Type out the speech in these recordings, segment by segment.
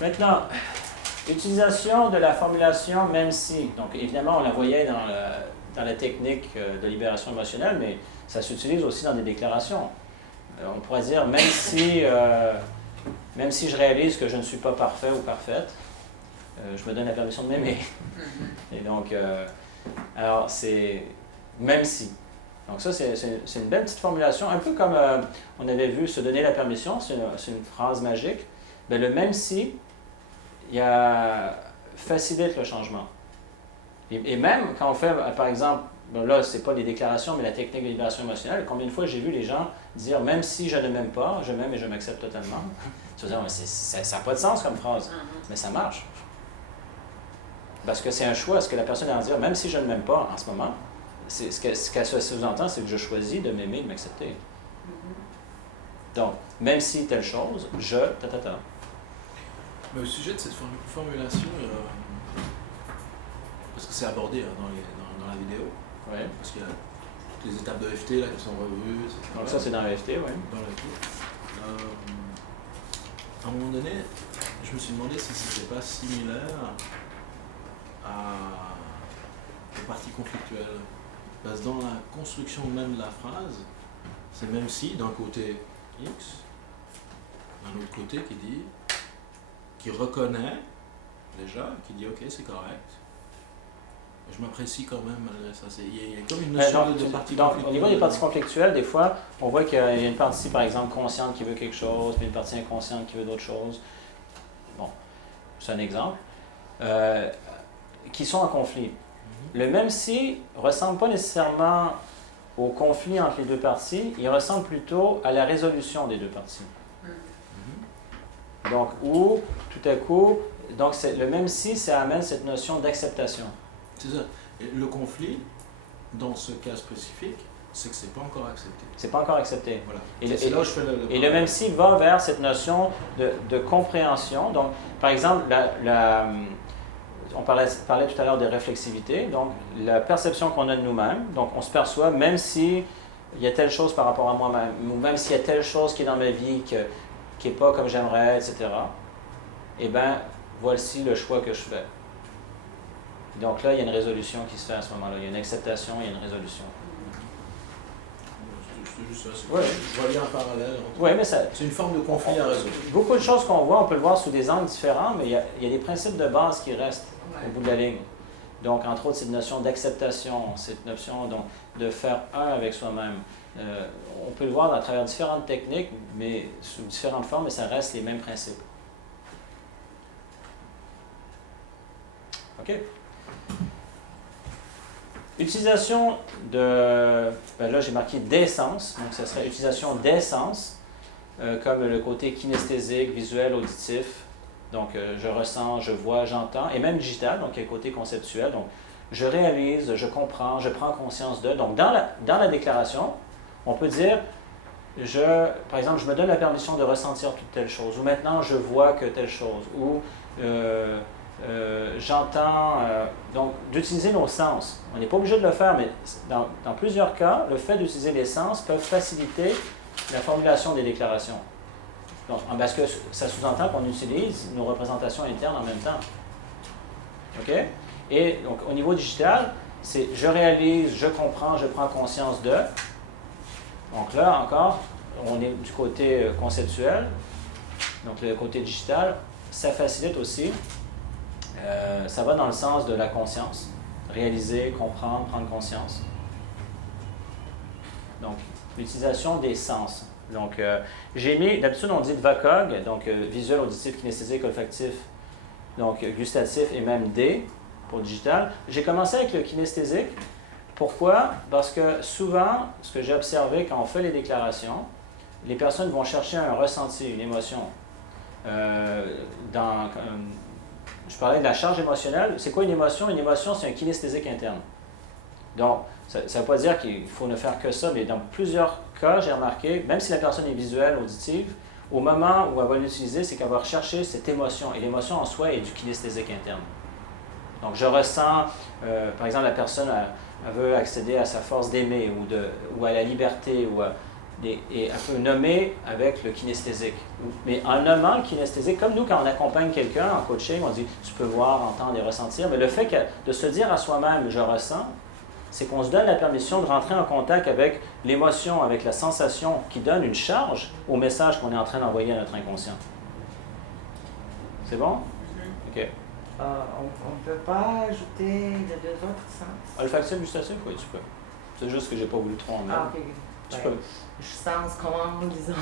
Maintenant, utilisation de la formulation même si. Donc, évidemment, on la voyait dans la technique de libération émotionnelle, mais ça s'utilise aussi dans des déclarations. On pourrait dire, même si je réalise que je ne suis pas parfait ou parfaite, je me donne la permission de m'aimer. Et donc, alors, c'est même si. Donc ça, c'est une belle petite formulation, un peu comme on avait vu se donner la permission, c'est une phrase magique. Bien, le même si, facilite le changement. Et même quand on fait, par exemple, bon là, ce n'est pas les déclarations, mais la technique de libération émotionnelle, combien de fois j'ai vu les gens dire « même si je ne m'aime pas, je m'aime et je m'accepte totalement ». Tu vas dire « ça n'a pas de sens comme phrase », mais ça marche. Parce que c'est un choix, ce que la personne va dire « même si je ne m'aime pas en ce moment », ce qu'elle sous-entend, c'est que je choisis de m'aimer et de m'accepter. Donc, même si telle chose, je... Mais au sujet de cette formulation, parce que c'est abordé dans la vidéo, ouais. Parce qu'il y a toutes les étapes de FT là, qui sont revues, etc. Donc ça, c'est dans le FT, oui. Dans le FT. À un moment donné, je me suis demandé si c'était pas similaire aux parties conflictuelles. Parce que dans la construction même de la phrase, c'est même si d'un côté X, d'un autre côté qui reconnaît déjà, qui dit ok c'est correct, je m'apprécie quand même malgré ça. Il y a comme une notion de partie conflictuelle. Au niveau des parties conflictuelles, des fois, on voit qu'il y a une partie par exemple consciente qui veut quelque chose, puis une partie inconsciente qui veut d'autres choses. Bon, c'est un exemple. Qui sont en conflit. Le même si ne ressemble pas nécessairement au conflit entre les deux parties, il ressemble plutôt à la résolution des deux parties. Donc, où, tout à coup, donc le même si, ça amène cette notion d'acceptation. C'est ça. Et le conflit, dans ce cas spécifique, c'est que c'est pas encore accepté. C'est pas encore accepté. Voilà. Et là où je fais le même si va vers cette notion de compréhension. Donc, par exemple, on parlait tout à l'heure de réflexivité, donc la perception qu'on a de nous-mêmes, donc on se perçoit, même si il y a telle chose par rapport à moi-même, ou même s'il y a telle chose qui est dans ma vie qui n'est pas comme j'aimerais, etc., eh bien, voici le choix que je fais. Donc là, il y a une résolution qui se fait à ce moment-là. Il y a une acceptation, il y a une résolution. C'est juste ça, ouais. Je vois bien un parallèle. Ouais, mais c'est une forme de conflit à résoudre. Beaucoup de choses qu'on voit, on peut le voir sous des angles différents, mais il y a des principes de base qui restent au bout de la ligne. Donc, entre autres, cette notion d'acceptation, cette notion donc, de faire un avec soi-même. On peut le voir à travers différentes techniques, mais sous différentes formes, mais ça reste les mêmes principes. OK? Utilisation de... là, j'ai marqué des sens, donc ça serait utilisation des sens, comme le côté kinesthésique, visuel, auditif. Donc, je ressens, je vois, j'entends, et même digital, donc il y a le côté conceptuel. Donc, je réalise, je comprends, je prends conscience de. Donc, dans la déclaration, on peut dire, par exemple, je me donne la permission de ressentir toute telle chose, ou maintenant, je vois que telle chose, ou j'entends. Donc, d'utiliser nos sens. On n'est pas obligé de le faire, mais dans plusieurs cas, le fait d'utiliser les sens peut faciliter la formulation des déclarations. Donc, parce que ça sous-entend qu'on utilise nos représentations internes en même temps. OK? Et donc, au niveau digital, c'est je réalise, je comprends, je prends conscience de. Donc là, encore, on est du côté conceptuel. Donc, le côté digital, ça facilite aussi. Ça va dans le sens de la conscience. Réaliser, comprendre, prendre conscience. Donc, l'utilisation des sens. Donc, j'ai mis, d'habitude on dit de VACOG, donc visuel, auditif, kinesthésique, olfactif, donc gustatif et même D pour le digital. J'ai commencé avec le kinesthésique. Pourquoi? Parce que souvent, ce que j'ai observé quand on fait les déclarations, les personnes vont chercher un ressenti, une émotion. Je parlais de la charge émotionnelle. C'est quoi une émotion? Une émotion, c'est un kinesthésique interne. Donc, ça ne veut pas dire qu'il faut ne faire que ça, mais dans plusieurs cas, j'ai remarqué, même si la personne est visuelle, auditive, au moment où elle va l'utiliser, c'est qu'elle va rechercher cette émotion. Et l'émotion en soi est du kinesthésique interne. Donc, je ressens, par exemple, la personne elle veut accéder à sa force d'aimer ou à la liberté. et elle peut nommer avec le kinesthésique. Mais en nommant le kinesthésique, comme nous, quand on accompagne quelqu'un en coaching, on dit tu peux voir, entendre et ressentir, mais le fait de se dire à soi-même je ressens, c'est qu'on se donne la permission de rentrer en contact avec l'émotion, avec la sensation qui donne une charge au message qu'on est en train d'envoyer à notre inconscient. C'est bon? OK. On ne peut pas ajouter les deux autres sens. Olfactif, gustatif, oui, tu peux. C'est juste que j'ai pas voulu trop en mettre. Ah, ok. Tu Ouais. peux. Je sens comment, disons,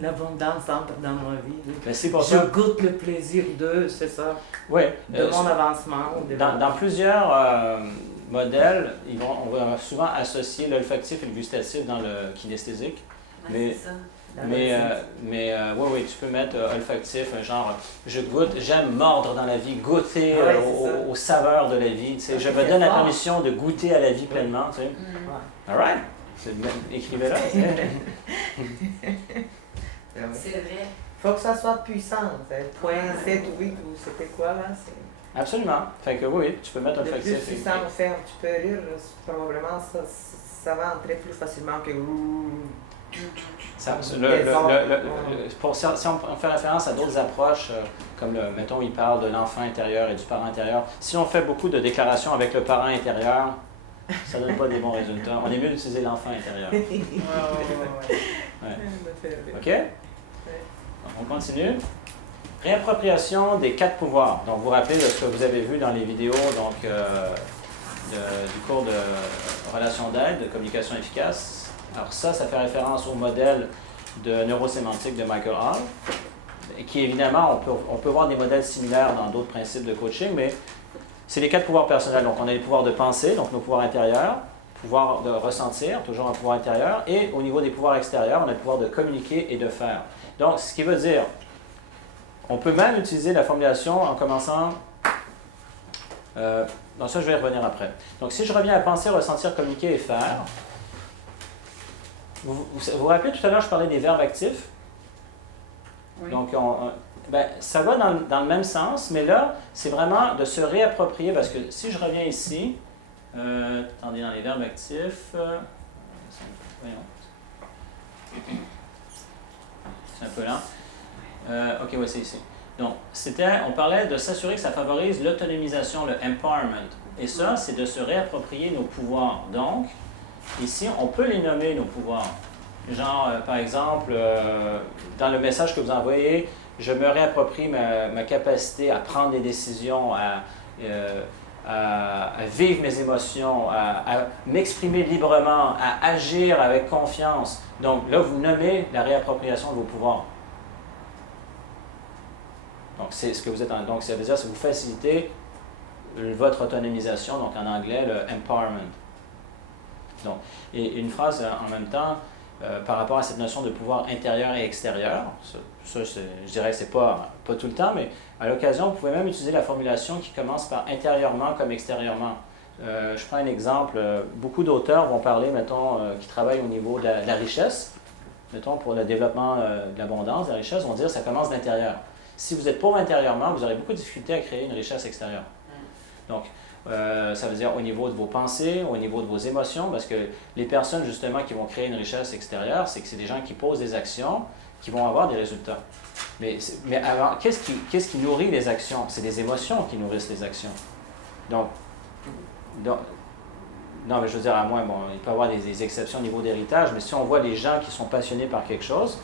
l'abondance entre dans ma vie. Mais c'est pour Je ça. goûte le plaisir de, c'est ça, Oui. de mon avancement. Dans plusieurs modèles, on va souvent associer l'olfactif et le gustatif dans le kinesthésique. Mais, c'est ça. oui, tu peux mettre olfactif, un genre, je goûte, j'aime mordre dans la vie, goûter Ouais, aux saveurs de la vie. Tu sais, je me donne la permission de goûter à la vie pleinement. Tu sais. All right. Écrivez-le. C'est vrai. Faut que ça soit puissant. C'est 0.78 ou c'était quoi là? Absolument. Fait que oui, tu peux mettre Le plus olfactif. puissant à faire, tu peux rire, probablement ça va entrer plus facilement que... Si on fait référence à d'autres approches, comme mettons, il parle de l'enfant intérieur et du parent intérieur, si on fait beaucoup de déclarations avec le parent intérieur, ça ne donne pas des bons résultats. On est mieux d'utiliser l'enfant intérieur. OK? On continue. Réappropriation des 4 pouvoirs. Donc, vous vous rappelez de ce que vous avez vu dans les vidéos du cours de relations d'aide, de communication efficace. Alors ça fait référence au modèle de neurosémantique de Michael Hall, qui évidemment, on peut voir des modèles similaires dans d'autres principes de coaching, mais c'est les 4 pouvoirs personnels. Donc on a les pouvoirs de penser, donc nos pouvoirs intérieurs, pouvoir de ressentir, toujours un pouvoir intérieur, et au niveau des pouvoirs extérieurs, on a le pouvoir de communiquer et de faire. Donc ce qui veut dire, on peut même utiliser la formulation en commençant... donc ça, je vais y revenir après. Donc si je reviens à penser, ressentir, communiquer et faire, vous vous rappelez tout à l'heure, je parlais des verbes actifs? Oui. Donc, ça va dans le même sens, mais là, c'est vraiment de se réapproprier, parce que si je reviens ici, attendez, dans les verbes actifs, voyons. C'est un peu lent. OK, oui, c'est ici. Donc, on parlait de s'assurer que ça favorise l'autonomisation, le empowerment. Et ça, c'est de se réapproprier nos pouvoirs. Donc, ici, on peut les nommer, nos pouvoirs. Genre, par exemple, dans le message que vous envoyez, je me réapproprie ma capacité à prendre des décisions, à vivre mes émotions, à m'exprimer librement, à agir avec confiance. Donc là, vous nommez la réappropriation de vos pouvoirs. Donc, c'est ce que vous êtes en... Donc, ça veut dire que vous facilitez votre autonomisation, donc en anglais, le empowerment. Donc, et une phrase en même temps, par rapport à cette notion de pouvoir intérieur et extérieur, je dirais que ce n'est pas tout le temps, mais à l'occasion, vous pouvez même utiliser la formulation qui commence par intérieurement comme extérieurement. Je prends un exemple, beaucoup d'auteurs vont parler, mettons, qui travaillent au niveau de la richesse, mettons, pour le développement de l'abondance, de la richesse, vont dire que ça commence d'intérieur. Si vous êtes pauvre intérieurement, vous aurez beaucoup de difficultés à créer une richesse extérieure. Donc, ça veut dire au niveau de vos pensées, au niveau de vos émotions, parce que les personnes justement qui vont créer une richesse extérieure, c'est que c'est des gens qui posent des actions qui vont avoir des résultats. Mais avant, qu'est-ce qui nourrit les actions? C'est des émotions qui nourrissent les actions. Donc non, mais je veux dire, à moins, bon, il peut y avoir des exceptions au niveau d'héritage, mais si on voit les gens qui sont passionnés par quelque chose,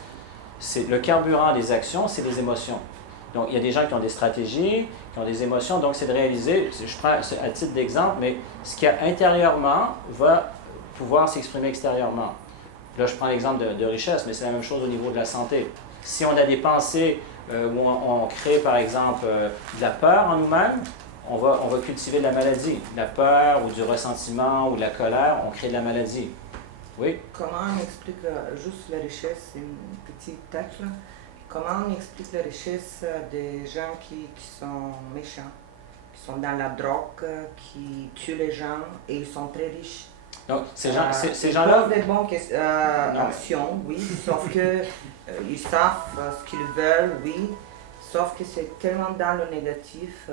c'est le carburant des actions, c'est les émotions. Donc, il y a des gens qui ont des stratégies, qui ont des émotions, donc c'est de réaliser, je prends à titre d'exemple, mais ce qu'il y a intérieurement va pouvoir s'exprimer extérieurement. Là, je prends l'exemple de richesse, mais c'est la même chose au niveau de la santé. Si on a des pensées où on crée, par exemple, de la peur en nous-mêmes, on va cultiver de la maladie. De la peur ou du ressentiment ou de la colère, on crée de la maladie. Oui? Comment on explique juste la richesse, une petite tâche là? Comment on explique la richesse des gens qui sont méchants, qui sont dans la drogue, qui tuent les gens et ils sont très riches? Donc, ces ils gens-là... posent des bonnes actions, oui, sauf que ils savent ce qu'ils veulent, oui, sauf que c'est tellement dans le négatif.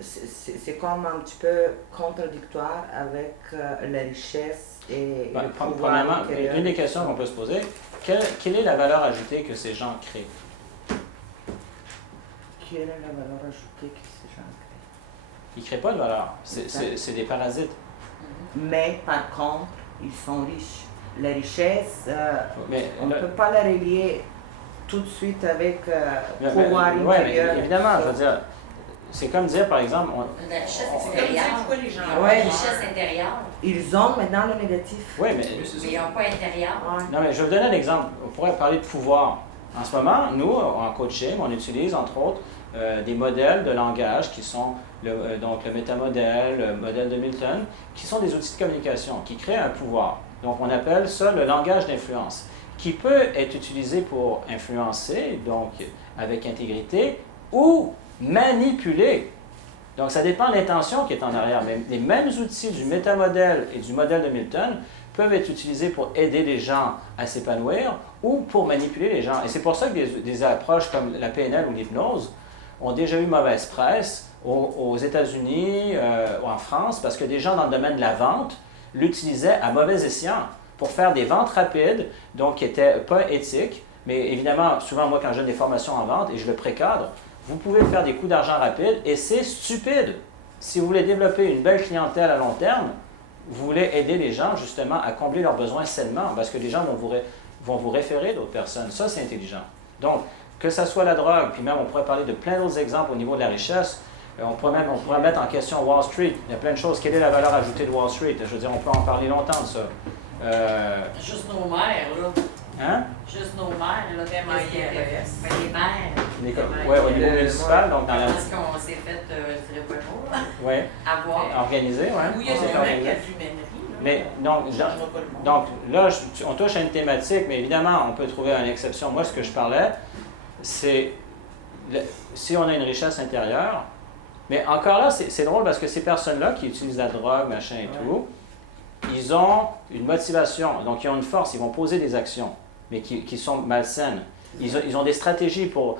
c'est comme un petit peu contradictoire avec la richesse et le pouvoir Premièrement, intérieur. une des questions qu'on peut se poser, quelle est la valeur ajoutée que ces gens créent? Quelle est la valeur ajoutée que ces gens créent? Ils ne créent pas de valeur. C'est des parasites. Mais par contre, ils sont riches. La richesse, Mais on ne peut pas la relier tout de suite avec pouvoir ouais, intérieur. mais évidemment, je veux dire, c'est comme dire, par exemple, La richesse On- extérieure. Pourquoi les gens Ouais. La richesse intérieure. Ils ont maintenant le négatif. oui, mais Oui, c'est Mais ils ça. n'ont pas intérieur. Ouais. non, mais je vais vous donner un exemple. On pourrait parler de pouvoir. En ce moment, nous, en coaching, on utilise entre autres des modèles de langage qui sont donc le métamodèle, le modèle de Milton, qui sont des outils de communication qui créent un pouvoir. Donc, on appelle ça le langage d'influence, qui peut être utilisé pour influencer, donc avec intégrité, ou manipuler. Donc, ça dépend de l'intention qui est en arrière. Mais les mêmes outils du métamodèle et du modèle de Milton peuvent être utilisés pour aider les gens à s'épanouir ou pour manipuler les gens. Et c'est pour ça que des approches comme la PNL ou l'hypnose ont déjà eu mauvaise presse aux États-Unis ou en France, parce que des gens dans le domaine de la vente l'utilisaient à mauvais escient pour faire des ventes rapides, donc qui n'étaient pas éthiques. Mais évidemment, souvent, moi, quand je donne des formations en vente et je le précadre, vous pouvez faire des coups d'argent rapides et c'est stupide. Si vous voulez développer une belle clientèle à long terme, vous voulez aider les gens justement à combler leurs besoins sainement, parce que les gens vont vous référer d'autres personnes. Ça, c'est intelligent. Donc, que ce soit la drogue, puis même on pourrait parler de plein d'autres exemples au niveau de la richesse. On pourrait mettre en question Wall Street. Il y a plein de choses. Quelle est la valeur ajoutée de Wall Street? Je veux dire, on peut en parler longtemps de ça. Juste nos mères, là. Hein? Juste nos mères, là. Qu'est-ce qui intéresse? Ben, les mères. Ouais, au niveau municipal, donc dans la... Parce qu'on s'est fait, je dirais pas le mot, là, Ouais, avoir. organisé, ouais. Où il y a On s'est des fait mecs qui organiser. a du mènerie, là. Mais donc, On changera pas le monde. donc là, on touche à une thématique, mais évidemment, on peut trouver une exception. Moi, ce que je parlais, c'est si on a une richesse intérieure, mais encore là, c'est drôle parce que ces personnes-là qui utilisent la drogue, machin et tout, ils ont une motivation, donc ils ont une force, ils vont poser des actions, mais qui sont malsaines. Ils ont des stratégies pour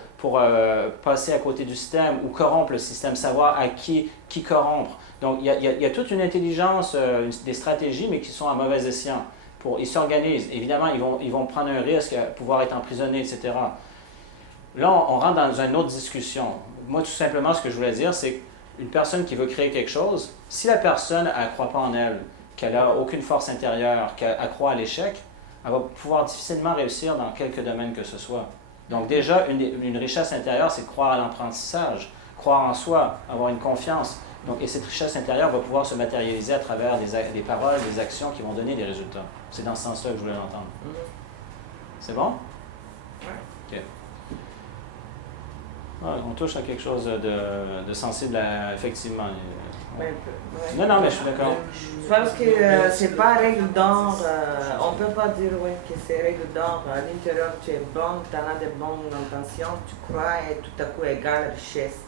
passer à côté du système ou corrompre le système, savoir à qui corrompre. Donc, il y a toute une intelligence, des stratégies, mais qui sont à mauvais escient. Ils s'organisent. Évidemment, ils vont prendre un risque à pouvoir être emprisonnés, etc. Là, on rentre dans une autre discussion. Moi, tout simplement, ce que je voulais dire, c'est qu'une personne qui veut créer quelque chose, si la personne, elle ne croit pas en elle, qu'elle n'a aucune force intérieure, qu'elle croit à l'échec, elle va pouvoir difficilement réussir dans quelque domaine que ce soit. Donc déjà, une richesse intérieure, c'est croire à l'apprentissage, croire en soi, avoir une confiance. Donc, et cette richesse intérieure va pouvoir se matérialiser à travers des paroles, des actions qui vont donner des résultats. C'est dans ce sens-là que je voulais l'entendre. C'est bon? OK. Ah, on touche à quelque chose de sensible, effectivement. Ouais. Non, non, mais je suis d'accord. Je pense que c'est pas règle d'or. On peut pas dire que c'est règle d'or. À l'intérieur, tu es bon, tu as des bonnes intentions, tu crois et tout à coup égale richesse.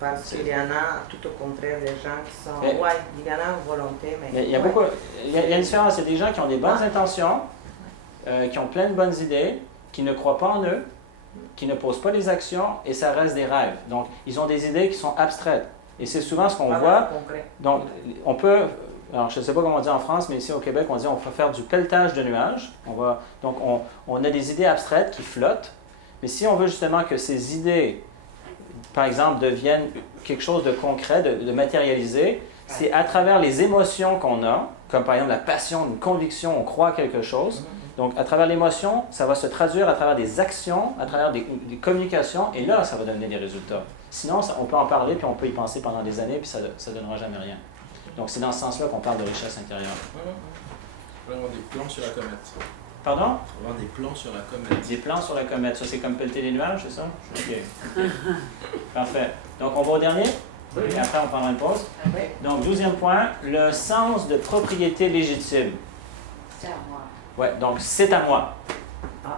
Parce qu'il y en a tout au contraire des gens qui sont. Il y en a une volonté, mais. Il y a beaucoup. Il y a une différence. Il y a des gens qui ont des bonnes intentions, qui ont plein de bonnes idées, qui ne croient pas en eux, qui ne posent pas les actions et ça reste des rêves. Donc, ils ont des idées qui sont abstraites. Et c'est souvent ce qu'on voit. Donc, on peut, alors je ne sais pas comment on dit en France, mais ici au Québec, on dit on peut faire du pelletage de nuages. Donc, on a des idées abstraites qui flottent. Mais si on veut justement que ces idées, par exemple, deviennent quelque chose de concret, de matérialisé, c'est à travers les émotions qu'on a, comme par exemple la passion, une conviction, on croit à quelque chose. Donc, à travers l'émotion, ça va se traduire à travers des actions, à travers des communications, et là, ça va donner des résultats. Sinon, on peut en parler, puis on peut y penser pendant des années, puis ça ne donnera jamais rien. Donc, c'est dans ce sens-là qu'on parle de richesse intérieure. On va avoir des plans sur la comète. Pardon? On va avoir des plans sur la comète. Des plans sur la comète. Ça, c'est comme pelleter les nuages, c'est ça? OK. Parfait. Donc, on va au dernier? Oui. Et après, on prendra une pause. Oui. Donc, 12e point, le sens de propriété légitime. C'est à moi. Ouais, donc c'est à moi.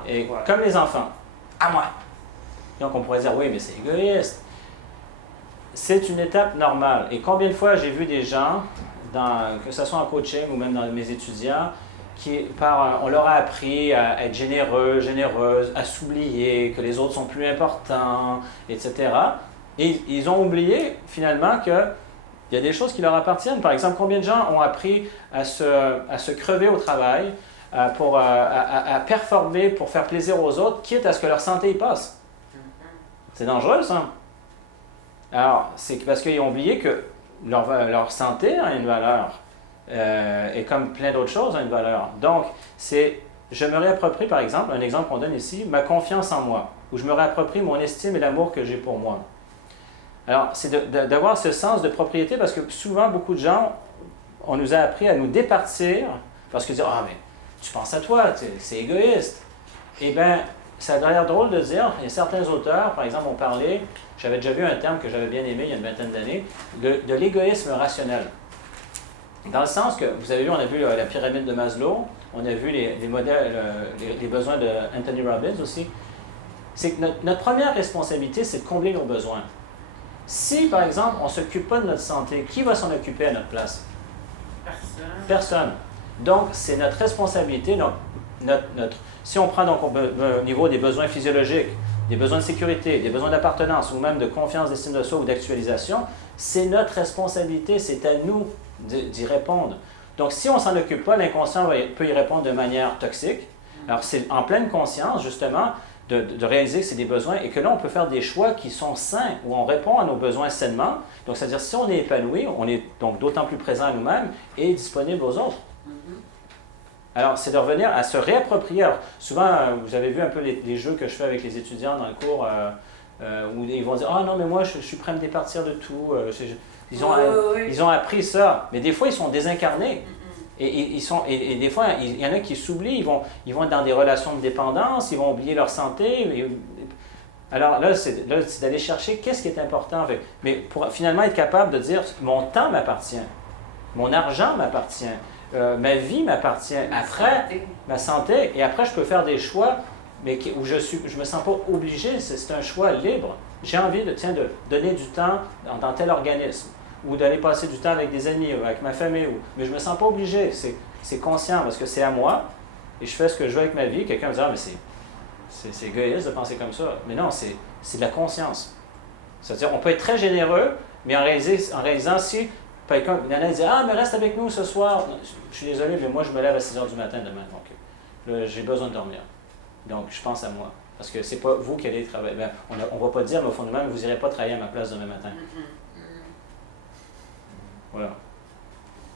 Et comme les enfants, à moi. Donc on pourrait dire, oui, mais c'est égoïste. C'est une étape normale. Et combien de fois j'ai vu des gens, que ce soit en coaching ou même dans mes étudiants, on leur a appris à être généreux, généreuse, à s'oublier, que les autres sont plus importants, etc. Et ils ont oublié, finalement, qu'il y a des choses qui leur appartiennent. Par exemple, combien de gens ont appris à se crever au travail, à performer pour faire plaisir aux autres, quitte à ce que leur santé y passe? C'est dangereux, ça. Alors, c'est parce qu'ils ont oublié que leur santé a une valeur. Et comme plein d'autres choses a une valeur. Donc, je me réapproprie, par exemple, un exemple qu'on donne ici, ma confiance en moi, où je me réapproprie mon estime et l'amour que j'ai pour moi. Alors, c'est d'avoir ce sens de propriété, parce que souvent, beaucoup de gens, on nous a appris à nous départir, parce qu'ils disent « Ah, mais tu penses à toi, c'est égoïste. » Eh bien, ça a l'air drôle de dire, il y a certains auteurs, par exemple, ont parlé, j'avais déjà vu un terme que j'avais bien aimé il y a une vingtaine d'années, de l'égoïsme rationnel. Dans le sens que, vous avez vu, on a vu la pyramide de Maslow, on a vu les modèles, les besoins de Anthony Robbins aussi. C'est que notre première responsabilité, c'est de combler nos besoins. Si, par exemple, on ne s'occupe pas de notre santé, qui va s'en occuper à notre place? Personne. Personne. Donc, c'est notre responsabilité. Donc, si on prend donc au niveau des besoins physiologiques, des besoins de sécurité, des besoins d'appartenance ou même de confiance, d'estime de soi ou d'actualisation, c'est notre responsabilité, c'est à nous d'y répondre. Donc, si on ne s'en occupe pas, l'inconscient peut y répondre de manière toxique. Alors, c'est en pleine conscience, justement, de réaliser que c'est des besoins et que là, on peut faire des choix qui sont sains, où on répond à nos besoins sainement. Donc, c'est-à-dire, si on est épanoui, on est donc d'autant plus présent à nous-mêmes et disponible aux autres. Alors, c'est de revenir à se réapproprier. Alors, souvent, vous avez vu un peu les jeux que je fais avec les étudiants dans le cours, où ils vont dire « Ah non, mais moi, je suis prêt à me départir de tout. » Ils ont appris ça, mais des fois, ils sont désincarnés. Et des fois, il y en a qui s'oublient, ils vont être dans des relations de dépendance, ils vont oublier leur santé. Alors là, c'est d'aller chercher qu'est-ce qui est important. Mais pour finalement être capable de dire, mon temps m'appartient, mon argent m'appartient, ma vie m'appartient, après, ma santé, et après, je peux faire des choix mais où je me sens pas obligé, c'est un choix libre. J'ai envie de donner du temps dans tel organisme, ou d'aller passer du temps avec des amis, ou avec ma famille, mais je ne me sens pas obligé, c'est conscient, parce que c'est à moi, et je fais ce que je veux avec ma vie. Quelqu'un me dit « Ah, mais c'est égoïste de penser comme ça. » Mais non, c'est de la conscience. C'est-à-dire, on peut être très généreux, mais en réalisant si quelqu'un dit « Ah, mais reste avec nous ce soir. » Je suis désolé, mais moi, je me lève à 6 h du matin demain, donc là, j'ai besoin de dormir. Donc, je pense à moi. Parce que c'est pas vous qui allez travailler. Ben, on ne va pas dire, mais au fond de même, vous n'irez pas travailler à ma place demain matin. Voilà.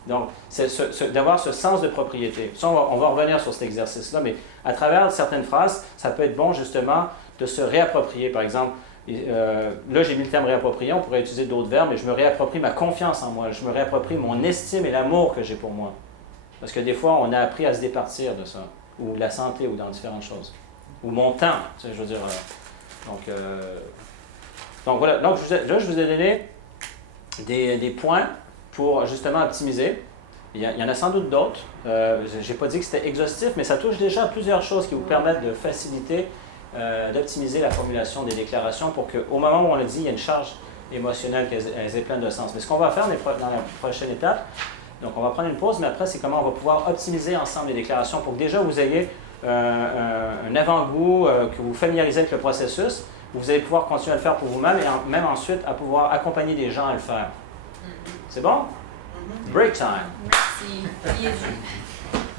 Donc, c'est d'avoir ce sens de propriété. Ça, on va revenir sur cet exercice-là, mais à travers certaines phrases, ça peut être bon, justement, de se réapproprier. Par exemple, là, j'ai mis le terme réapproprier, on pourrait utiliser d'autres verbes, mais je me réapproprie ma confiance en moi, je me réapproprie mon estime et l'amour que j'ai pour moi. Parce que des fois, on a appris à se départir de ça, ou la santé, ou dans différentes choses. Ou mon temps, tu sais, je veux dire. Donc voilà, donc là, je vous ai donné des points pour justement optimiser. Il y en a sans doute d'autres. Je n'ai pas dit que c'était exhaustif, mais ça touche déjà à plusieurs choses qui vous permettent de faciliter, d'optimiser la formulation des déclarations pour qu'au moment où on le dit, il y ait une charge émotionnelle, qu'elles aient plein de sens. Mais ce qu'on va faire dans la prochaine étape, donc on va prendre une pause, mais après, c'est comment on va pouvoir optimiser ensemble les déclarations pour que déjà vous ayez un avant-goût, que vous familiarisez avec le processus, où vous allez pouvoir continuer à le faire pour vous-même et même ensuite à pouvoir accompagner des gens à le faire. C'est bon? Break time. Merci. Jésus.